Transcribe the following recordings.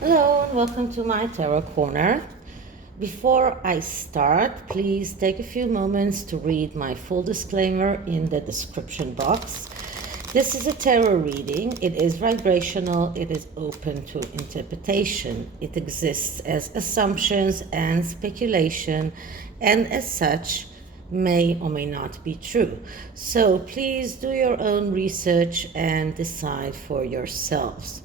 Hello and welcome to my Tarot Corner. Before I start, please take a few moments to read my full disclaimer in the description box. This is a tarot reading. It is vibrational. It is open to interpretation. It exists as assumptions and speculation, and as such, may or may not be true. So please do your own research and decide for yourselves.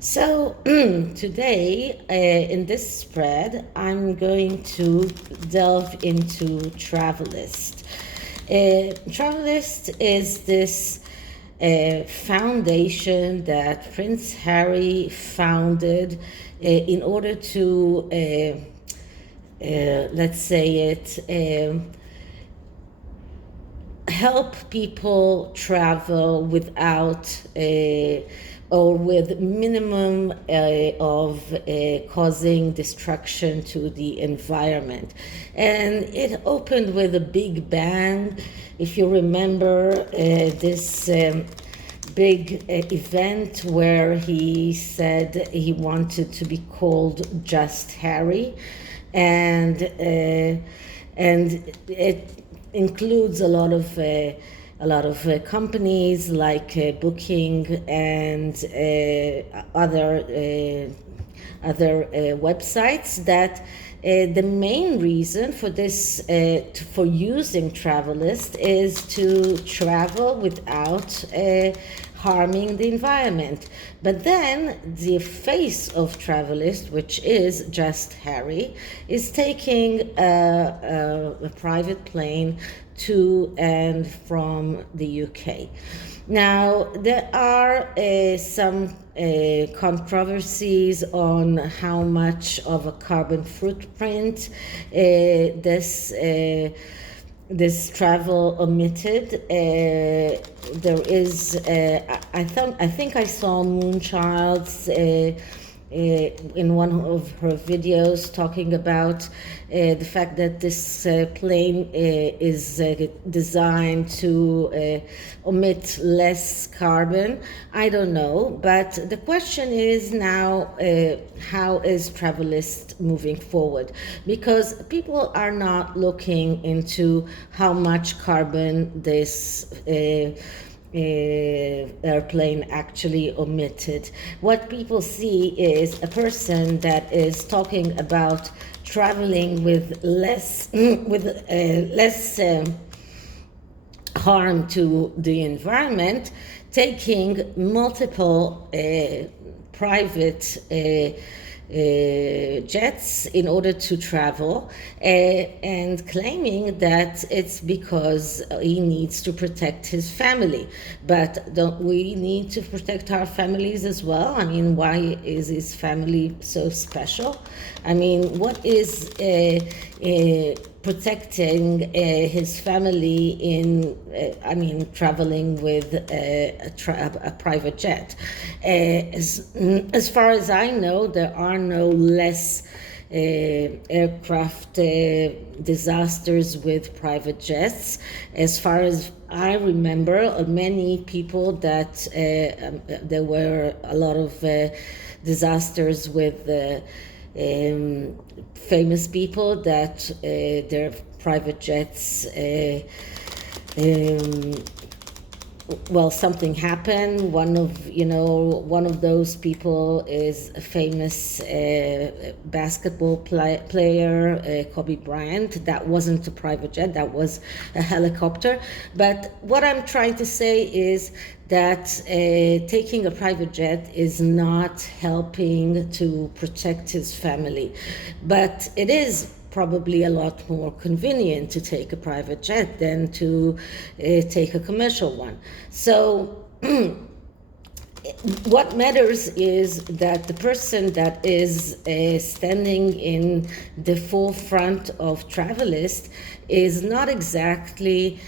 So today, in this spread, I'm going to delve into Travalyst. Travalyst is this foundation that Prince Harry founded in order to, let's say it, help people travel without or with minimum of causing destruction to the environment. And it opened with a big bang. If you remember this big event where he said he wanted to be called Just Harry, and it includes a lot of companies like Booking and other websites that the main reason for this for using Travalyst is to travel without harming the environment. But then the face of Travalyst, which is Just Harry, is taking a private plane to and from the UK. Now, there are some controversies on how much of a carbon footprint this travel emitted. There is, I think I saw Moonchild's in one of her videos talking about the fact that this plane is designed to emit less carbon. I don't know, but the question is now, how is Travalyst moving forward? Because people are not looking into how much carbon this airplane actually emitted. What people see is a person that is talking about traveling with less harm to the environment, taking multiple private jets in order to travel, and claiming that it's because he needs to protect his family. But don't we need to protect our families as well? I mean, why is his family so special? I mean, what is protecting his family in, traveling with a private jet? As far as I know, there are no less aircraft disasters with private jets. As far as I remember, many people that there were a lot of disasters with famous people that their private jets something happened. One of those people is a famous basketball player, Kobe Bryant. That wasn't a private jet, that was a helicopter. But what I'm trying to say is that taking a private jet is not helping to protect his family. But it is probably a lot more convenient to take a private jet than to take a commercial one. So what matters is that the person that is standing in the forefront of Travalyst is not exactly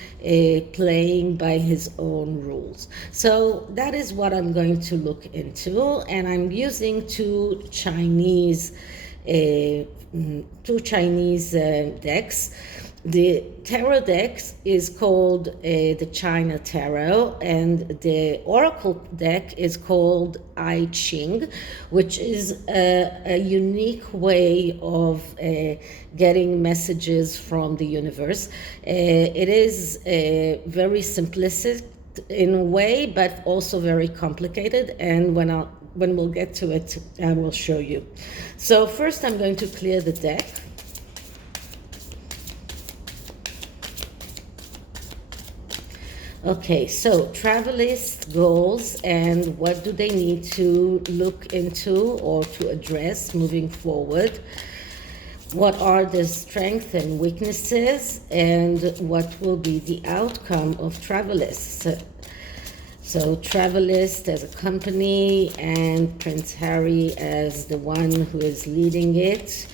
playing by his own rules. So that is what I'm going to look into, and I'm using two Chinese decks. The tarot deck is called the China Tarot, and the Oracle deck is called CHING, which is a unique way of getting messages from the universe. It is very simplistic in a way, but also very complicated, and when we'll get to it, I will show you. So first I'm going to clear the deck. Okay, so Travalyst goals and what do they need to look into or to address moving forward? What are the strengths and weaknesses, and what will be the outcome of Travalyst? So Travalyst as a company and Prince Harry as the one who is leading it.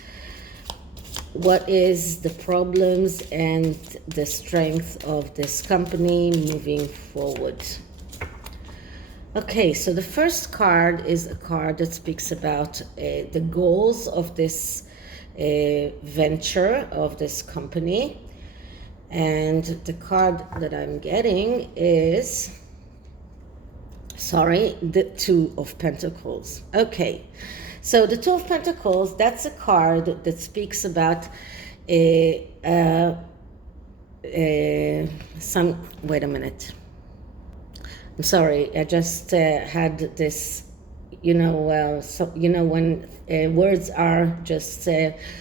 What is the problems and the strength of this company moving forward? Okay, so the first card is a card that speaks about the goals of this venture, of this company. And the card that I'm getting is, the Two of Pentacles. Okay. So the Two of Pentacles, that's a card that speaks about wait a minute. I'm sorry, I just had this, when words are just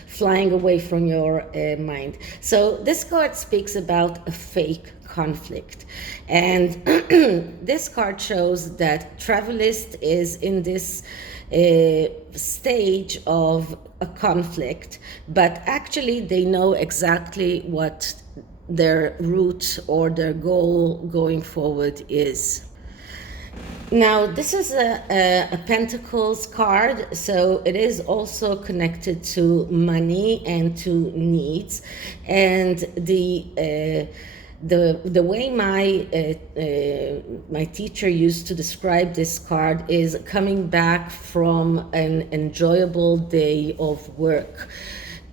flying away from your mind. So this card speaks about a fake conflict. And this card shows that Travalyst is in this stage of a conflict, but actually they know exactly what their route or their goal going forward is. Now, this is a Pentacles card, so it is also connected to money and to needs. And the way my teacher used to describe this card is coming back from an enjoyable day of work.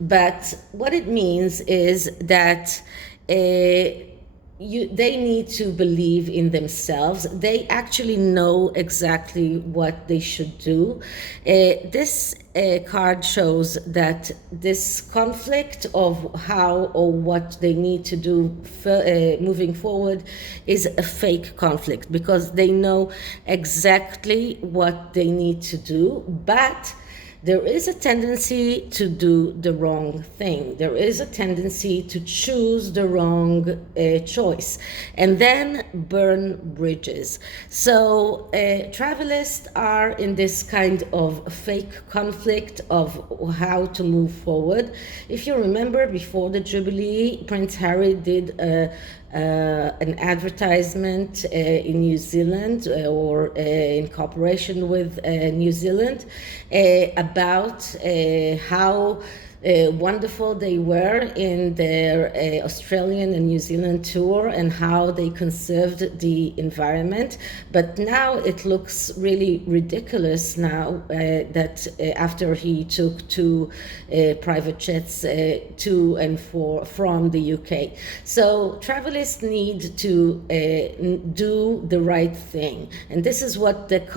But what it means is that they need to believe in themselves. They actually know exactly what they should do. This card shows that this conflict of how or what they need to do moving forward is a fake conflict, because they know exactly what they need to do, but there is a tendency to do the wrong thing. There is a tendency to choose the wrong choice and then burn bridges. So Travalysts are in this kind of fake conflict of how to move forward. If you remember, before the Jubilee, Prince Harry did an advertisement in New Zealand or in cooperation with New Zealand about how wonderful they were in their Australian and New Zealand tour and how they conserved the environment. But now it looks really ridiculous now that after he took two private jets to and from the UK. So Travalysts need to do the right thing. And this is what this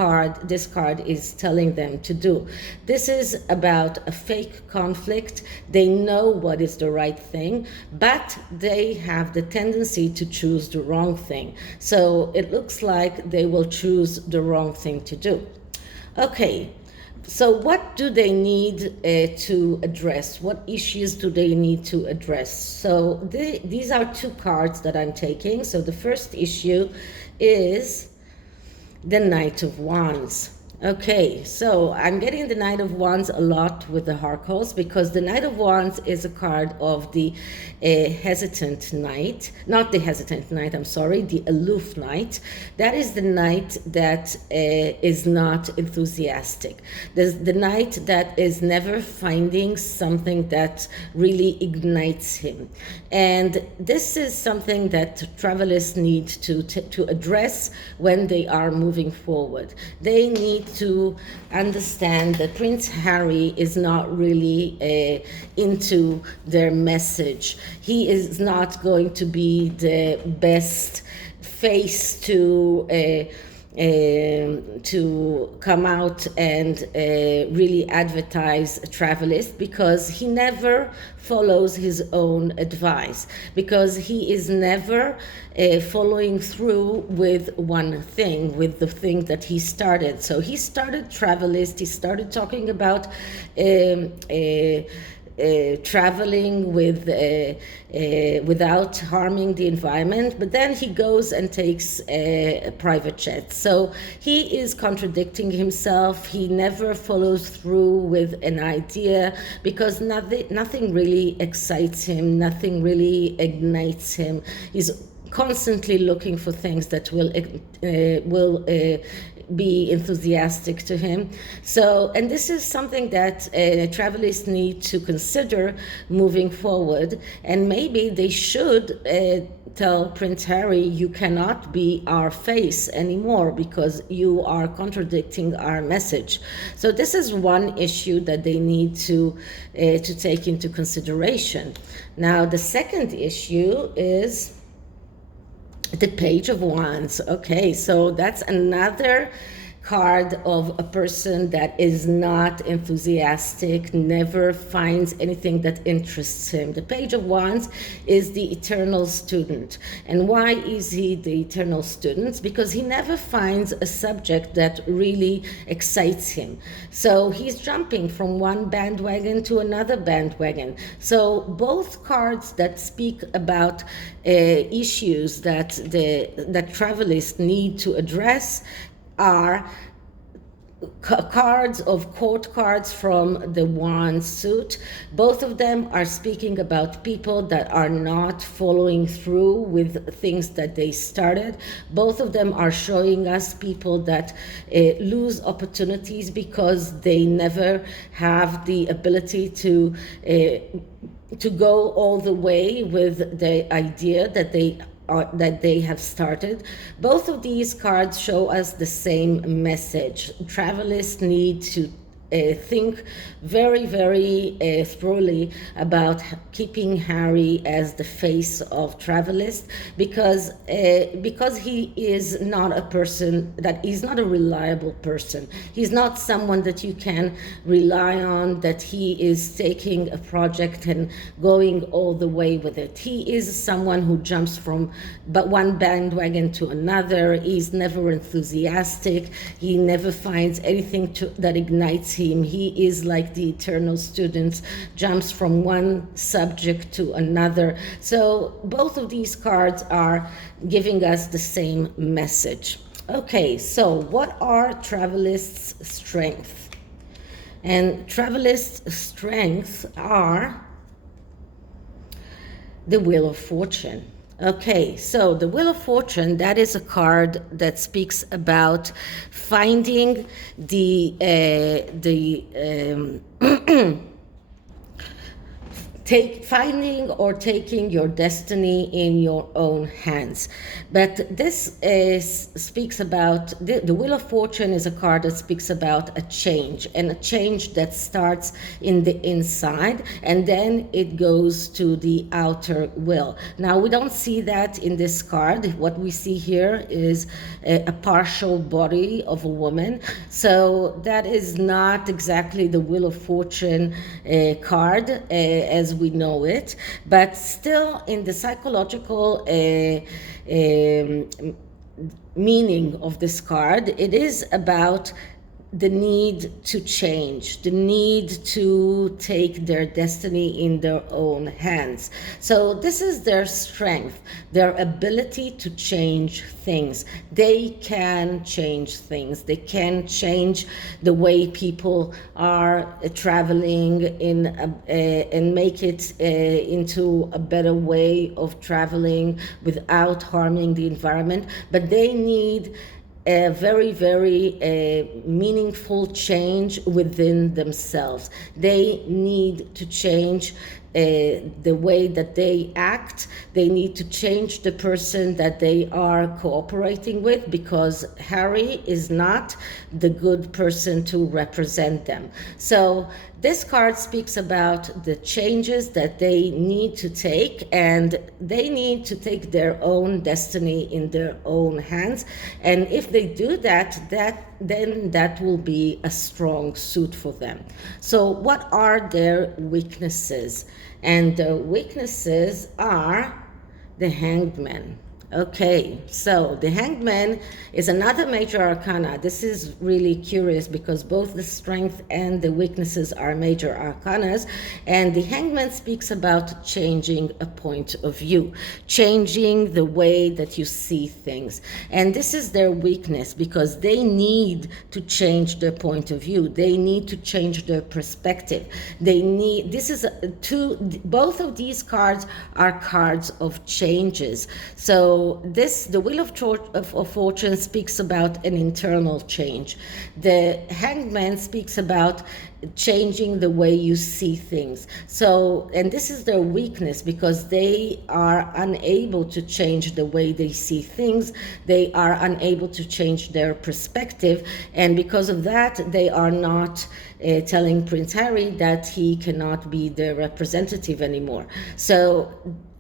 card is telling them to do. This is about a fake conflict. They know what is the right thing, but they have the tendency to choose the wrong thing. So it looks like they will choose the wrong thing to do. Okay, so what do they need to address? What issues do they need to address? So these are two cards that I'm taking. So the first issue is the Knight of Wands. Okay, so I'm getting the Knight of Wands a lot with the oracles, because the Knight of Wands is a card of the hesitant knight, not the hesitant knight, I'm sorry, the aloof knight. That is the knight that is not enthusiastic. There's the knight that is never finding something that really ignites him. And this is something that Travalysts need to address when they are moving forward. They need need to understand that Prince Harry is not really into their message. He is not going to be the best face to come out and really advertise Travalyst, because he never follows his own advice, because he is never following through with one thing, with the thing that he started. So he started Travalyst, he started talking about traveling without harming the environment, but then he goes and takes a private jet. So he is contradicting himself. He never follows through with an idea, because nothing really excites him, nothing really ignites him. He's constantly looking for things that will be enthusiastic to him. So, and this is something that Travalysts need to consider moving forward, and maybe they should tell Prince Harry, you cannot be our face anymore because you are contradicting our message. So this is one issue that they need to take into consideration. Now, the second issue is the Page of Wands. Okay, so that's another card of a person that is not enthusiastic, never finds anything that interests him. The Page of Wands is the eternal student. And why is he the eternal student? Because he never finds a subject that really excites him. So he's jumping from one bandwagon to another bandwagon. So both cards that speak about issues that Travalysts need to address are cards of court cards from the Wand suit. Both of them are speaking about people that are not following through with things that they started. Both of them are showing us people that lose opportunities because they never have the ability to go all the way with the idea that they have started. Both of these cards show us the same message. Travalysts need to think very, very thoroughly about keeping Harry as the face of Travalyst, because he is not a person that is not a reliable person. He's not someone that you can rely on, that he is taking a project and going all the way with it. He is someone who jumps from one bandwagon to another. He's never enthusiastic. He never finds anything that ignites him. He is like the eternal student, jumps from one subject to another. So both of these cards are giving us the same message. Okay, so what are Travalysts' strengths? And Travalysts' strengths are the Wheel of Fortune. Okay, so the Wheel of Fortune, that is a card that speaks about finding finding or taking your destiny in your own hands. But this speaks about, the Wheel of Fortune is a card that speaks about a change, and a change that starts in the inside and then it goes to the outer will. Now, we don't see that in this card. What we see here is a partial body of a woman. So that is not exactly the Wheel of Fortune card as we know it, but still in the psychological meaning of this card, it is about the need to change, the need to take their destiny in their own hands. So this is their strength, their ability to change things. They can change things. They can change the way people are traveling and make it into a better way of traveling without harming the environment. But they need a very, very meaningful change within themselves. They need to change the way that they act. They need to change the person that they are cooperating with, because Harry is not the good person to represent them. So this card speaks about the changes that they need to take, and they need to take their own destiny in their own hands. And if they do that, then that will be a strong suit for them. So what are their weaknesses? And the weaknesses are the Hanged Man. Okay, so the Hanged Man is another major arcana. This is really curious because both the strength and the weaknesses are major arcanas. And the Hanged Man speaks about changing a point of view, changing the way that you see things. And this is their weakness, because they need to change their point of view. They need to change their perspective. They need, this is both of these cards are cards of changes. So the Wheel of Fortune speaks about an internal change. The Hanged Man speaks about changing the way you see things. So, and this is their weakness, because they are unable to change the way they see things. They are unable to change their perspective. And because of that, they are not telling Prince Harry that he cannot be the representative anymore. So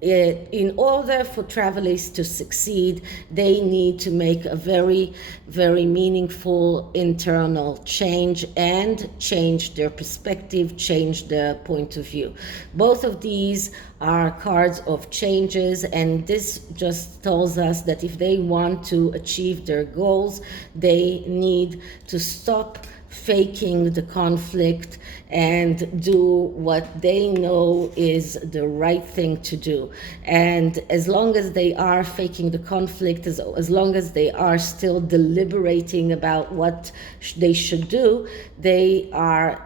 in order for Travalyst to succeed, they need to make a very, very meaningful internal change and change their perspective, change their point of view. Both of these are cards of changes, and this just tells us that if they want to achieve their goals, they need to stop faking the conflict and do what they know is the right thing to do. And as long as they are faking the conflict, as long as they are still deliberating about what they should do, they are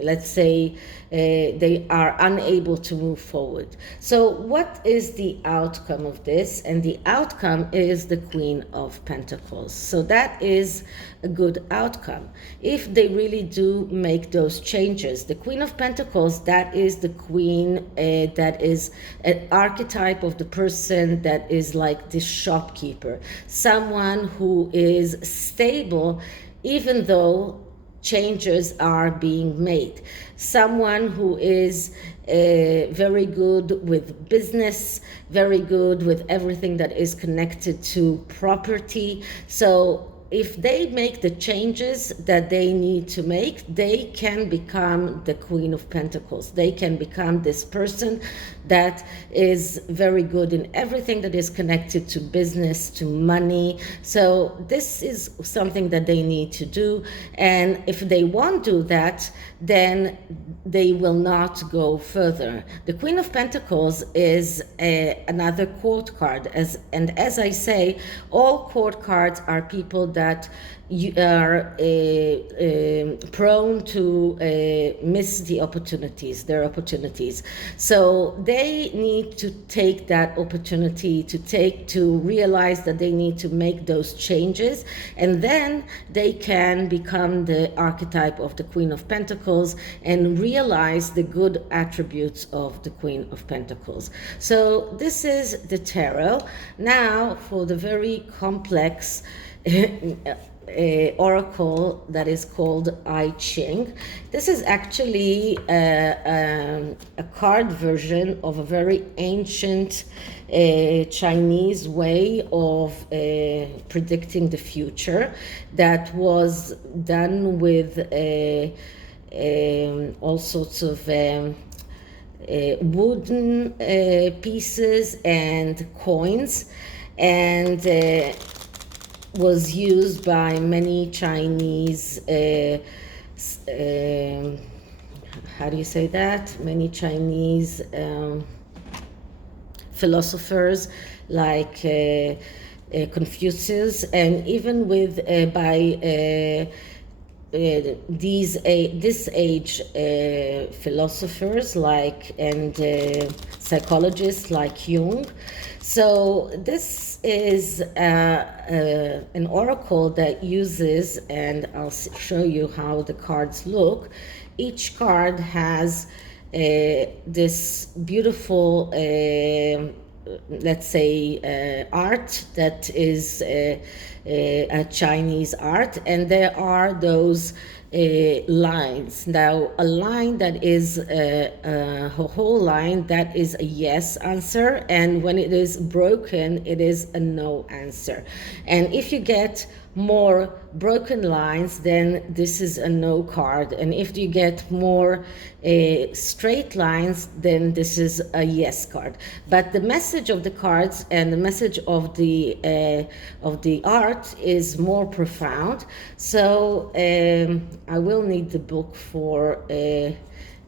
let's say they are unable to move forward. So what is the outcome of this? And the outcome is the Queen of Pentacles. So that is a good outcome if they really do make those changes. The Queen of Pentacles, that is the queen that is an archetype of the person that is like this shopkeeper, someone who is stable even though changes are being made, someone who is very good with business, very good with everything that is connected to property. So if they make the changes that they need to make, they can become the Queen of Pentacles. They can become this person that is very good in everything that is connected to business, to money. So this is something that they need to do. And if they won't do that, then they will not go further. The Queen of Pentacles is another court card. And as I say, all court cards are people that you are prone to miss their opportunities. So they need to take that opportunity to realize that they need to make those changes, and then they can become the archetype of the Queen of Pentacles and realize the good attributes of the Queen of Pentacles. So this is the tarot. Now for the very complex oracle that is called CHING. This is actually a card version of a very ancient Chinese way of predicting the future that was done with all sorts of wooden pieces and coins, and was used by many Chinese, how do you say that? Many Chinese philosophers like Confucius, and even with by this age philosophers like, and psychologists like Jung. So this is an oracle that uses, and I'll show you how the cards look. Each card has this beautiful, let's say, art that is a Chinese art, and there are those lines. Now, a line that is a whole line, that is a yes answer, and when it is broken, it is a no answer. And if you get more broken lines, then this is a no card, and if you get more straight lines, then this is a yes card. But the message of the cards and the message of the art is more profound. So I will need the book for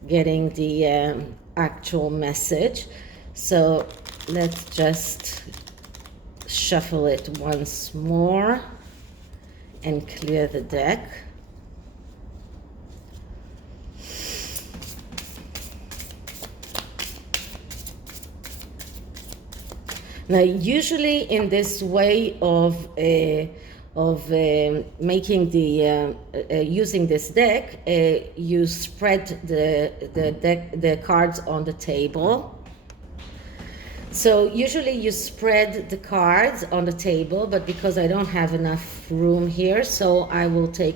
getting the actual message. So let's just shuffle it once more and clear the deck. Now, usually in this way of making the using this deck, you spread the cards on the table. So usually you spread the cards on the table, but because I don't have enough room here, so I will take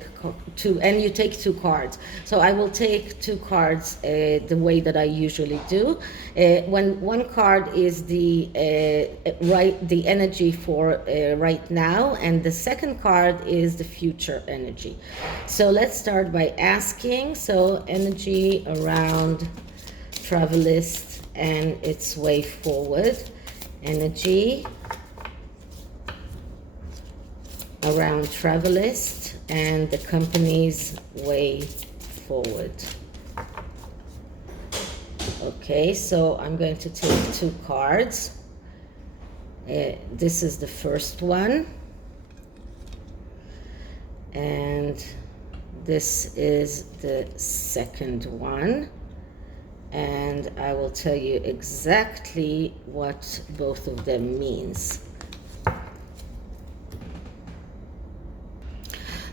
two, and you take two cards. So I will take two cards the way that I usually do. When one card is the the energy for right now, and the second card is the future energy. So let's start by asking, so energy around Travalyst and its way forward. Energy around Travalyst and the company's way forward. Okay, so I'm going to take two cards. This is the first one, and this is the second one. And I will tell you exactly what both of them means.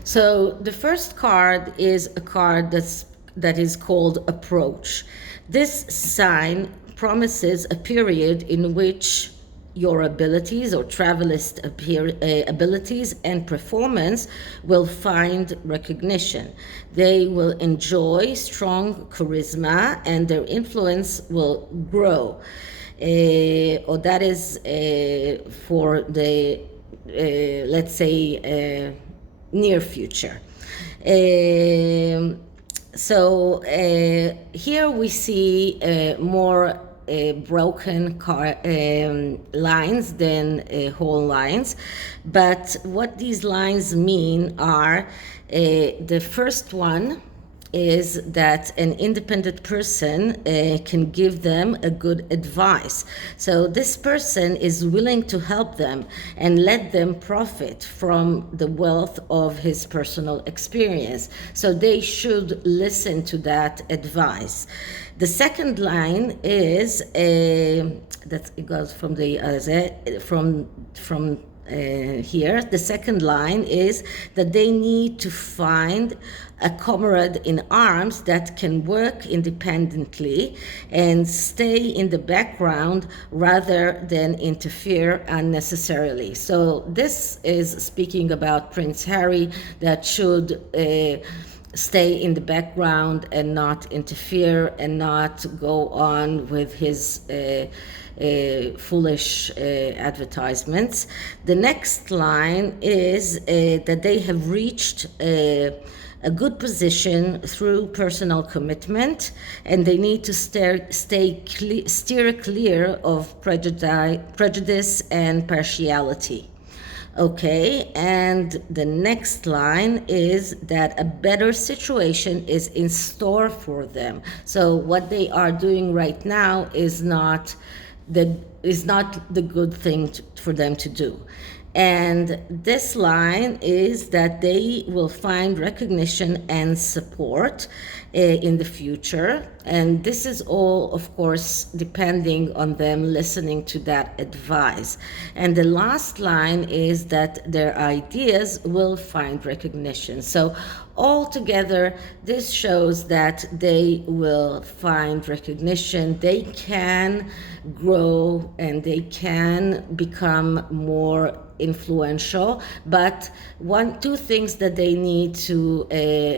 So the first card is a card that is called approach. This sign promises a period in which your abilities or Travalyst abilities and performance will find recognition. They will enjoy strong charisma and their influence will grow. Or that is for the, let's say, near future. So here we see more broken lines than whole lines. But what these lines mean are, the first one is that an independent person can give them a good advice. So this person is willing to help them and let them profit from the wealth of his personal experience. So they should listen to that advice. The second line is that it goes from the here. The second line is that they need to find a comrade in arms that can work independently and stay in the background rather than interfere unnecessarily. So this is speaking about Prince Harry, that should stay in the background and not interfere and not go on with his foolish advertisements. The next line is that they have reached a good position through personal commitment, and they need to steer clear of prejudice and partiality. Okay, and the next line is that a better situation is in store for them. So what they are doing right now is not the good thing for them to do. And this line is that they will find recognition and support in the future. And this is all, of course, depending on them listening to that advice. And the last line is that their ideas will find recognition. So altogether, this shows that they will find recognition, they can grow, and they can become more influential. But two things that they need to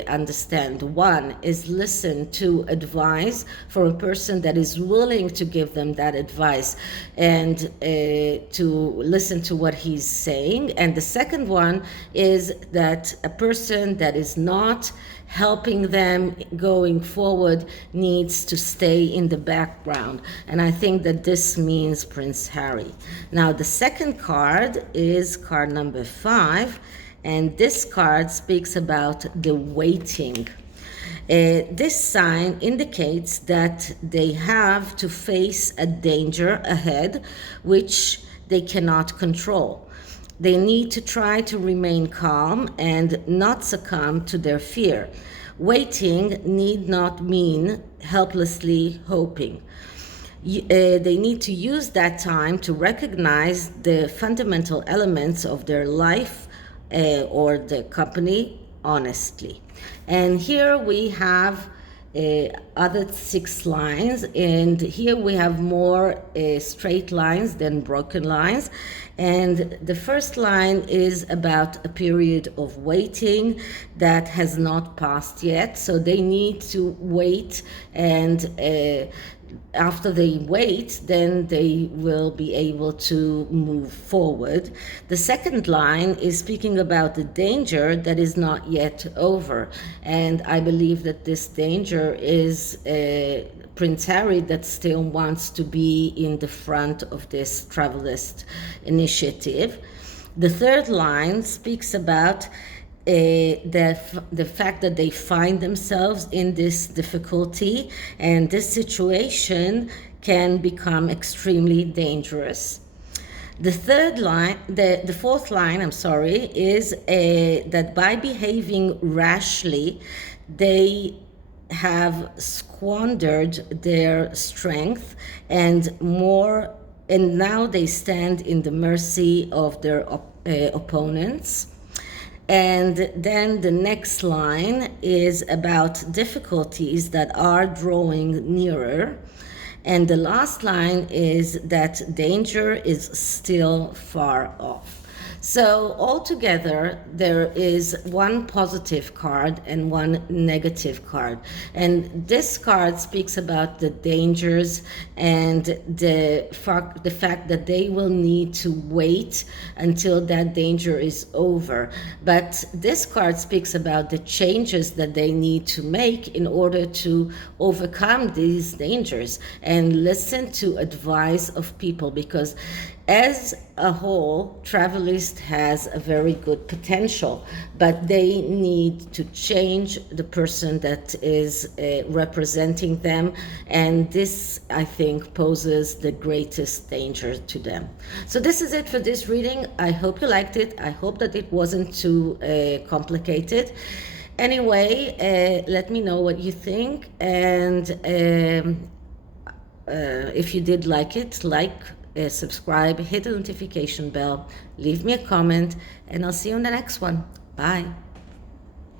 understand. One is listen to advice from a person that is willing to give them that advice, and to listen to what he's saying. And the second one is that a person that is not helping them going forward needs to stay in the background. And I think that this means Prince Harry. Now, the second card is card number 5, and this card speaks about the waiting. This sign indicates that they have to face a danger ahead which they cannot control. They need to try to remain calm and not succumb to their fear. Waiting need not mean helplessly hoping. They need to use that time to recognize the fundamental elements of their life or the company honestly. And here we have other 6 lines, and here we have more straight lines than broken lines. And the first line is about a period of waiting that has not passed yet, so they need to wait, and after they wait, then they will be able to move forward. The second line is speaking about the danger that is not yet over. And I believe that this danger is Prince Harry that still wants to be in the front of this Travalyst initiative. The third line speaks about the fact that they find themselves in this difficulty, and this situation can become extremely dangerous. The fourth line, is that by behaving rashly, they have squandered their strength and now they stand in the mercy of their opponents. And then the next line is about difficulties that are drawing nearer. And the last line is that danger is still far off. So altogether, there is one positive card and one negative card. And this card speaks about the dangers and the fact that they will need to wait until that danger is over. But this card speaks about the changes that they need to make in order to overcome these dangers and listen to advice of people, because as a whole, Travalyst has a very good potential, but they need to change the person that is representing them, and this, I think, poses the greatest danger to them. So this is it for this reading. I hope you liked it. I hope that it wasn't too complicated. Anyway, let me know what you think, and if you did like it, subscribe, hit the notification bell, leave me a comment, and I'll see you in the next one. Bye.